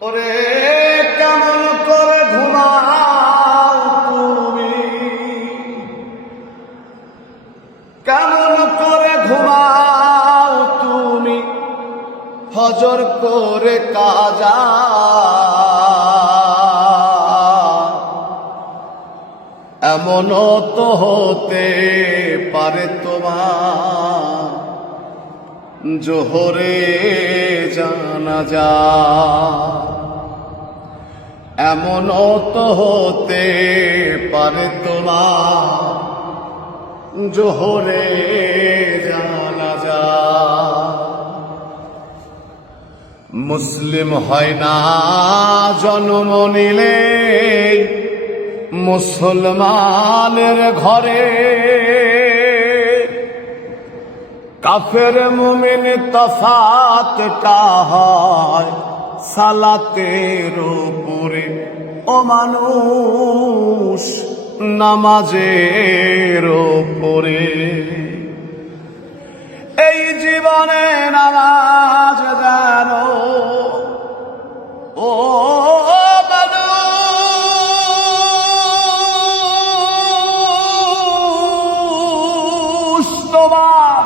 ওরে কেমন করে ঘুমাও তুমি, কেমন করে ঘুমাও তুমি, ফজর করে কাজা। এমনও তো হতে পারে তোমার জোহরে জানাজা, এমনও তো হতে পারে তোমার জোহরে জানাজা। মুসলিম হয় না জন্ম নিলে মুসলমানের ঘরে, কাফের মুমিন তফাতটা হয় সালাতের উপরে। ও মানুষ নামাজের উপরে, এই জীবনে নামাজ জানো ও তোমার,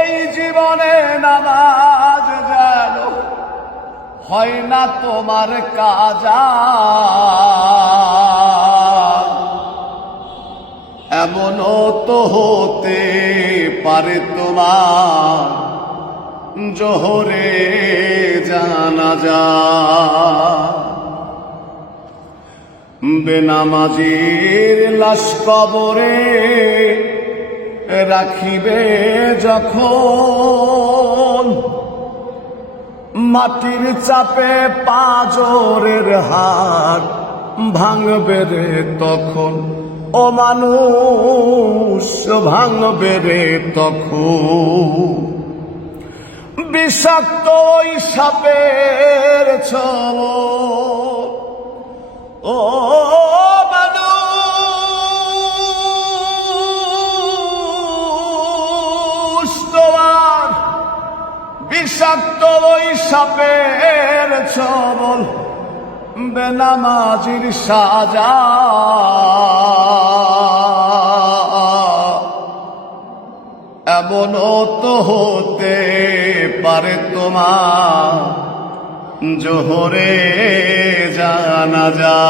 এই জীবনে নামাজ যেন হয় না তোমার কাজা। এমনও তো হতে পারে তোমার জোহরে জানাজা। বেনামাজির লাশ কবরে রাখিবে যখন, মাটির চাপে পাঁজরের হাড় ভাঙবে রে তখন। ও মানুষ ভাঙবে রে তখন, বিষাক্ত ওই সাপের ছোবল। ও বিষাক্ত ওই সাপের ছোবল, বেনামাজির সাজা। এমনও তো হতে পারে তোমার জোহরে জানাজা।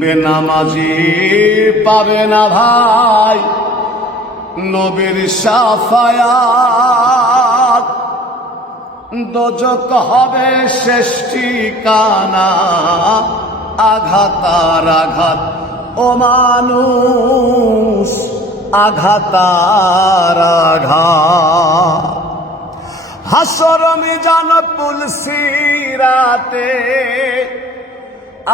বেনামাজি পাবে না ভাই নবীর শাফায়াত, দোজক হবে শেষ ঠিকানা। আঘাতার আঘাত ও মানুষ, আঘাতার আঘাত। হাসর মিজান পুল সিরাতে,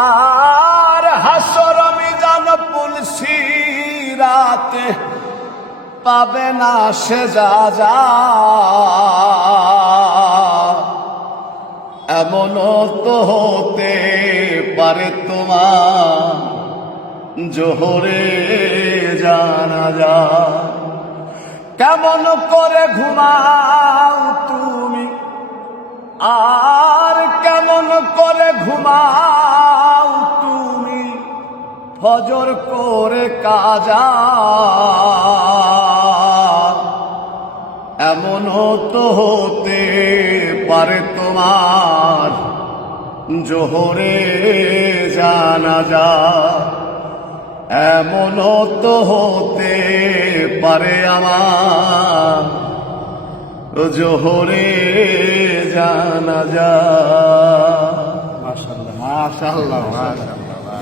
আর হাসর মিজান পুল সিরাতে পাবে না সে যা। এমনও তো হতে পারে তোমার জোহরে জানাজা। কেমন করে ঘুমাও তুমি, আর কেমন করে ঘুমাও তুমি, ফজর করে কাজা। এমনও তো হতে পারে তোমার জোহরে জানাজা। এমনও তো হতে পারে আমার জোহরে জানাজা। মাশাআল্লাহ মাশাআল্লাহ মাশাআল্লাহ।